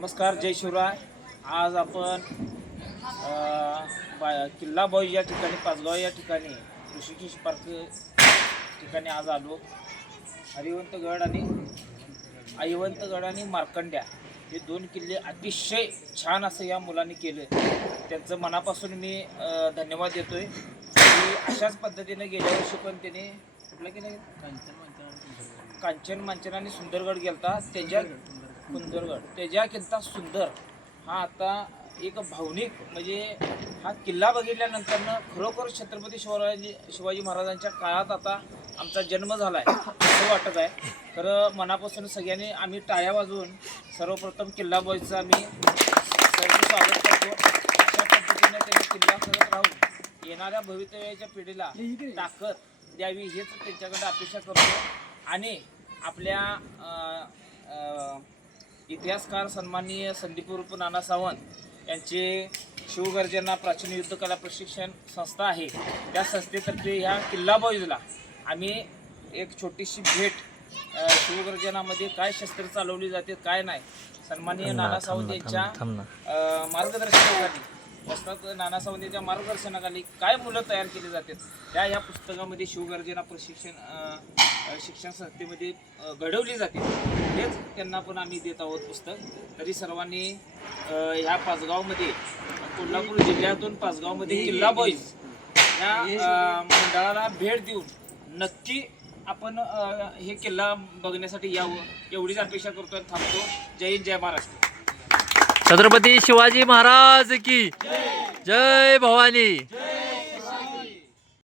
नमस्कार, जय शिवराय. आज आपण किल्ला बॉईज या ठिकाणी, पाचगाव या ठिकाणी, ऋषिकेश पार्क ठिकाणी आज आलो. हरिवंतगड आणि ऐवंतगड आणि मार्कंड्या हे दोन किल्ले अतिशय छान असं या मुलांनी केलं. त्यांचं मनापासून मी धन्यवाद देतोय. की अशाच पद्धतीने गेल्या वर्षी पण त्याने कुठला केलं, कांचन मांचन आणि सुंदरगड गेलता. त्याच्या सुंदरगड त्याच्याकिंता सुंदर हा आता एक भावनिक, म्हणजे हा किल्ला बघितल्यानंतर खरोखर छत्रपती शिवाजी महाराजांच्या काळात आता आमचा जन्म झाला आहे असं वाटत आहे. खरं मनापासून सगळ्यांनी आम्ही टाळ्या वाजवून सर्वप्रथम किल्ला बॉईजचं आम्ही स्वागत करतो. अशा पद्धतीने त्यांनी किल्ला करत राहून येणाऱ्या भवितव्याच्या पिढीला ताकद द्यावी हेच त्यांच्याकडे अपेक्षा करतो. आणि आपल्या इतिहासकार सन्माननीय संदीप उर्फ नाना सावंत यांचे शिवगर्जना प्राचीन युद्धकला प्रशिक्षण संस्था आहे, त्या संस्थेतर्फे ह्या किल्ला बॉईजला आम्ही एक छोटीशी भेट, शिवगर्जनामध्ये काय शस्त्र चालवली जाते काय नाही, सन्माननीय नाना सावंत यांच्या मार्गदर्शनाखाली, नाना सावंत यांच्या मार्गदर्शनाखाली काय मुलं तयार केली जातात त्या ह्या पुस्तकामध्ये शिवगर्जना शिक्षण संस्थेमध्ये घडवली जाते. हेच त्यांना पण आम्ही देत आहोत पुस्तक. तरी सर्वांनी ह्या पाचगावमध्ये, कोल्हापूर जिल्ह्यातून पाचगावमध्ये किल्ला बॉईज या मंडळाला भेट देऊन नक्की आपण हे किल्ला बघण्यासाठी यावं एवढीच अपेक्षा करतो आणि थांबतो. जय हिंद, जय महाराष्ट्र. छत्रपती शिवाजी महाराज की जय. भवानी.